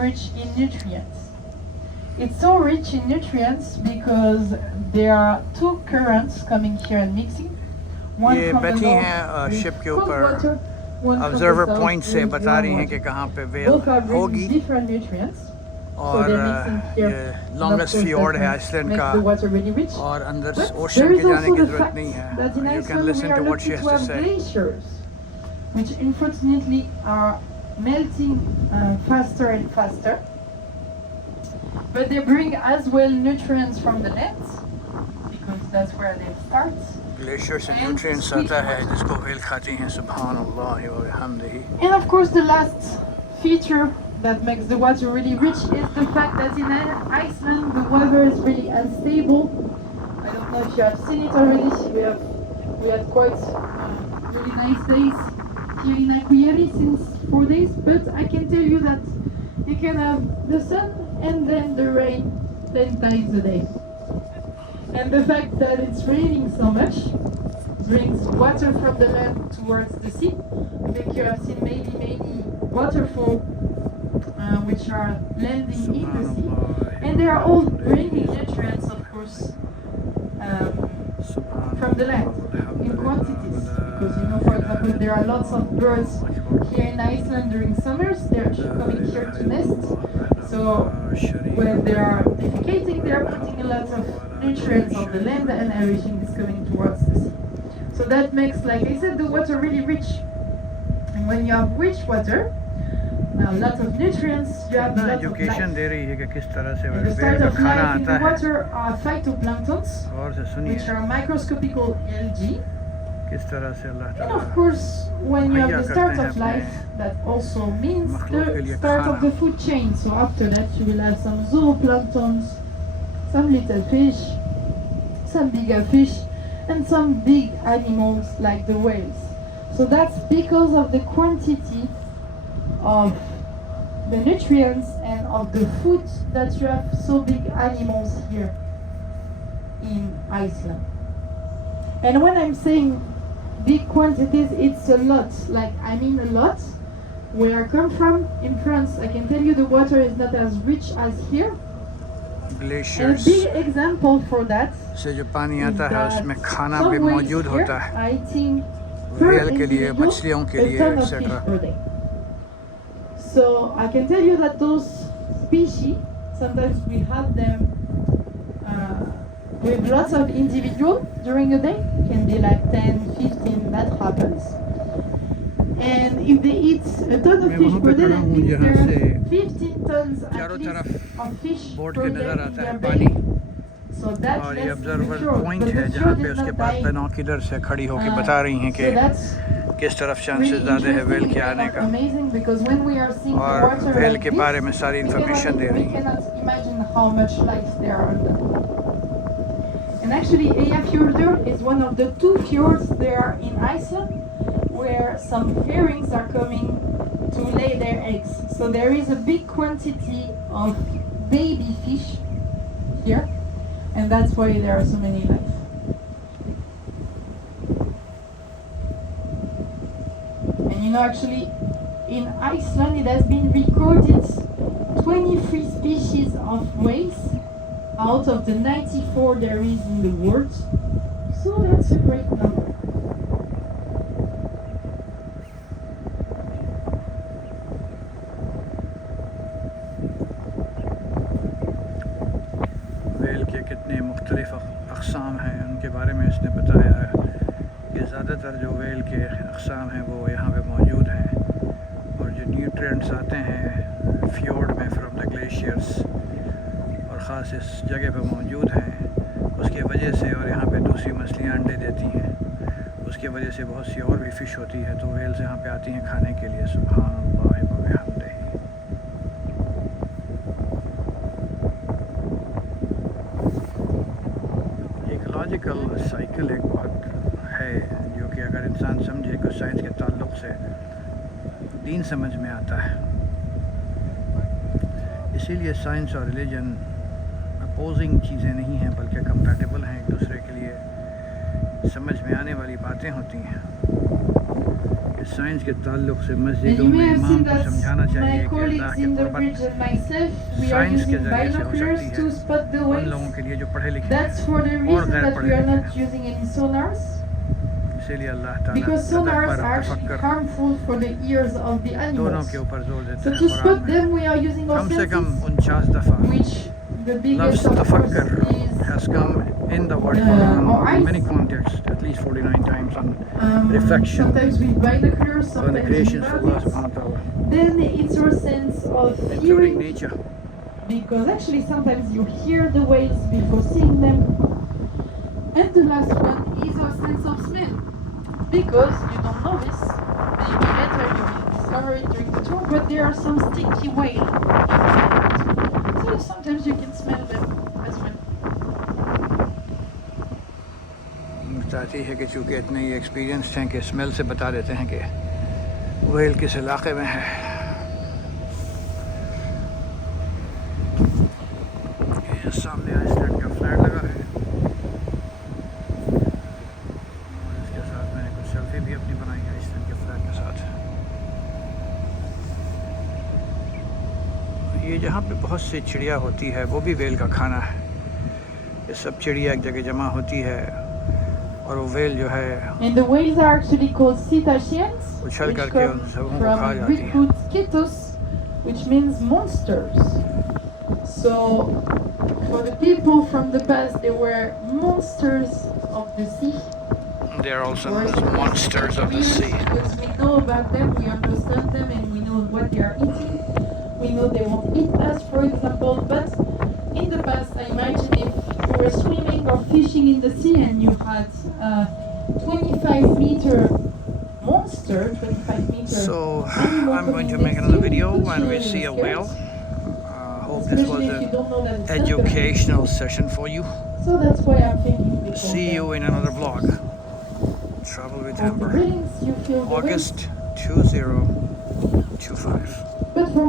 rich in nutrients. It's so rich in nutrients because there are two currents coming here and mixing. One ये from the बैठी north हैं with ship के cold ऊपर water, one from the observer south point से with बता warm रही हैं कि water. कहाँ पे Both वेल are bringing होगी different nutrients. So और they're mixing here. ये And of longest course fjord है that आइसलैंड makes का the water really rich. और अंदर But ओशन there के is जाने also की the जरूरत fact नहीं है. that in You can Iceland we listen are to what she lucky has to to have say. glaciers, which unfortunately are melting faster and faster. But they bring as well nutrients from the land, because that's where they start. Glacier से And nutrients sweet आता है water. जिसको well खाती हैं. सुभान अल्लाह व बिहम्दिही. And of course the last feature that makes the water really rich is the fact that in Iceland the weather is really unstable. I don't know if you have seen it already. We had quite really nice days here in Akureyri since 4 days, but I can tell you that you can have the sun and then the rain 10 times a day. And the fact that it's raining so much brings water from the land towards the sea. I think you have seen maybe many waterfalls which are landing in the sea, and they are all bringing nutrients, of course, from the land in quantities. Because you know, for example, there are lots of birds here in Iceland during summers. They are coming here to nest. So when they are defecating, they are putting a lot of nutrients on the land, and everything is coming towards the sea. So that makes, like I said, the water really rich. And when you have rich water, a lot of nutrients, you have a lot of education life. दे रही है कि किस तरह से And the well start का of खाना life in आता the है. water are phytoplanktons, और से which सुनिए are microscopical algae. किस तरह से अल्लाह And ताला of course, when you have मुहैया the start करते हैं of अपने life, that also means मखलूक के the लिए start खाना. of the food chain. So after that, you will have some zooplanktons, some little fish, some bigger fish, and some big animals like the whales. So that's because of the quantity of the nutrients and of the food that you have so big animals here in Iceland. And when I'm saying big quantities, it's a lot. Like, I mean a lot. Where I come from, in France, I can tell you the water is not as rich as here. And a glaciers big example for that से जो पानी is आता है that उसमें खाना some भी ways मौजूद here होता है. are eating per वेल के लिए, individual मछलियों के a लिए, ton of fish etc. per day. So I can tell you that those species, sometimes we have them with lots of individual during a day, can be like 10, 15, that happens. And if they eat a ton of मैं fish वहाँ per पे day, खड़ा that हूँ means जहाँ there से are 15 tons at चारों least तरफ of fish boat per के day नज़र in आता their है belly. पानी. So that और ये lets the observer fjord, point but है the जहाँ fjord पे is उसके not पास dying. बाइनोक्यूलर से खड़ी होकर बता रही हैं कि So that's किस तरफ really चांसेस ज़्यादा है वेल interesting के and आने kind का. of amazing, because when we are seeing और water वेल like के बारे में this, सारी we इंफॉर्मेशन दे रही हैं. cannot imagine how much life there are under. And actually, Eyjafjörður is one of the 2 fjords there in Iceland where some herrings are coming to lay their eggs. So there is a big quantity of baby fish here, and that's why there are so many life. And you know, actually, in Iceland it has been recorded 23 species of whales out of the 94 there is in the world. So that's a great number. Well के कितने मुख्तलिफ अक़साम हैं उनके बारे में इसने बताया है कि ज़्यादातर जो वेल के अक़साम हैं वो यहाँ पे मौजूद हैं. और जो न्यूट्रिएंट्स आते हैं फ्योर्ड में फ्रॉम द ग्लेशियर्स और ख़ास इस जगह पे मौजूद हैं, उसके वजह से, और यहाँ पे दूसरी मछलियाँ अंडे देती हैं, उसके वजह से बहुत सी और भी फ़िश होती है. तो वेल्स यहाँ पे आती हैं खाने के लिए. सुभान अल्लाह व बिहम्दिही. इकोलॉजिकल साइकिल एक बहुत है जो कि अगर इंसान समझे कि साइंस के ताल्लुक़ से दीन समझ में आता है. इसीलिए साइंस और रिलीजन अपोजिंग चीज़ें नहीं हैं बल्कि कंपैटिबल हैं, एक दूसरे के लिए समझ में आने वाली बातें होती हैं. साइंस के ताल्लुक से And मस्जिदों you may में have इमाम seen को that समझाना चाहिए my कि अल्लाह colleagues की in the कुर्बत bridge and myself, we are science के using ज़रिए से हो binoculars सकती to है spot the उन whales. लोगों के लिए जो पढ़े लिखे That's हैं for the और reason गैर that पढ़े we are लिखे not हैं। using any sonars, इसीलिए अल्लाह ताला because सदर sonars पर are actually तफक्कर harmful for the ears of the दोनों animals. के ऊपर जोर देते So हैं to कुरान spot में them, we are using our कम से कम senses, 49 दफ़ा which the लफ्ज़ biggest, of course, तफक्कर is has come in the word our Quran in eyes. many contexts, at least 49 times on reflection sometimes with binoculars, on the sometimes creations of Allah without it. subhanahu wa ta'ala, Then it's your sense of including hearing, nature. because actually sometimes you hear the whales before seeing them. And the last one is your sense of smell, because you don't know this, maybe later you will discover it during the tour, but there are some stinky whales in Iceland. So sometimes you can smell them as well. बताती है कि चूँकि इतने ही experience हैं कि smell से बता देते हैं कि व्हेल किस इलाके में है। ये सामने आइसलैंड का फ्लैग लगा है और इसके साथ मैंने कुछ सेल्फी भी अपनी बनाई है आइसलैंड के फ्लैग के साथ। ये जहाँ पे बहुत सी चिड़िया होती है वो भी व्हेल का खाना है। ये सब चिड़िया एक जगह जमा होती है और वो व्हेल जो है And the whales are actually called cetaceans, उछल which करके उन come सबों को खा from जाती Greek है। root sketos, which means monsters. So, for the people from the past, they were monsters of the sea. They are also Or known as monsters of the experience, sea. because we know about them, we understand them, and we know what they are eating. We know they won't eat us, for example, but in the past, I imagine if you were swimming or fishing in the sea and you had a 25-meter monster, 25-meter So animal I'm going to coming make next another to you, video could when feel we a little see a scared, whale. Hope this was especially if you an don't know that it's not gonna be. educational session for you. So that's why I'm thinking we call See them you in another monsters. vlog. Travel with For the Amber. readings, you feel the August 2025. But for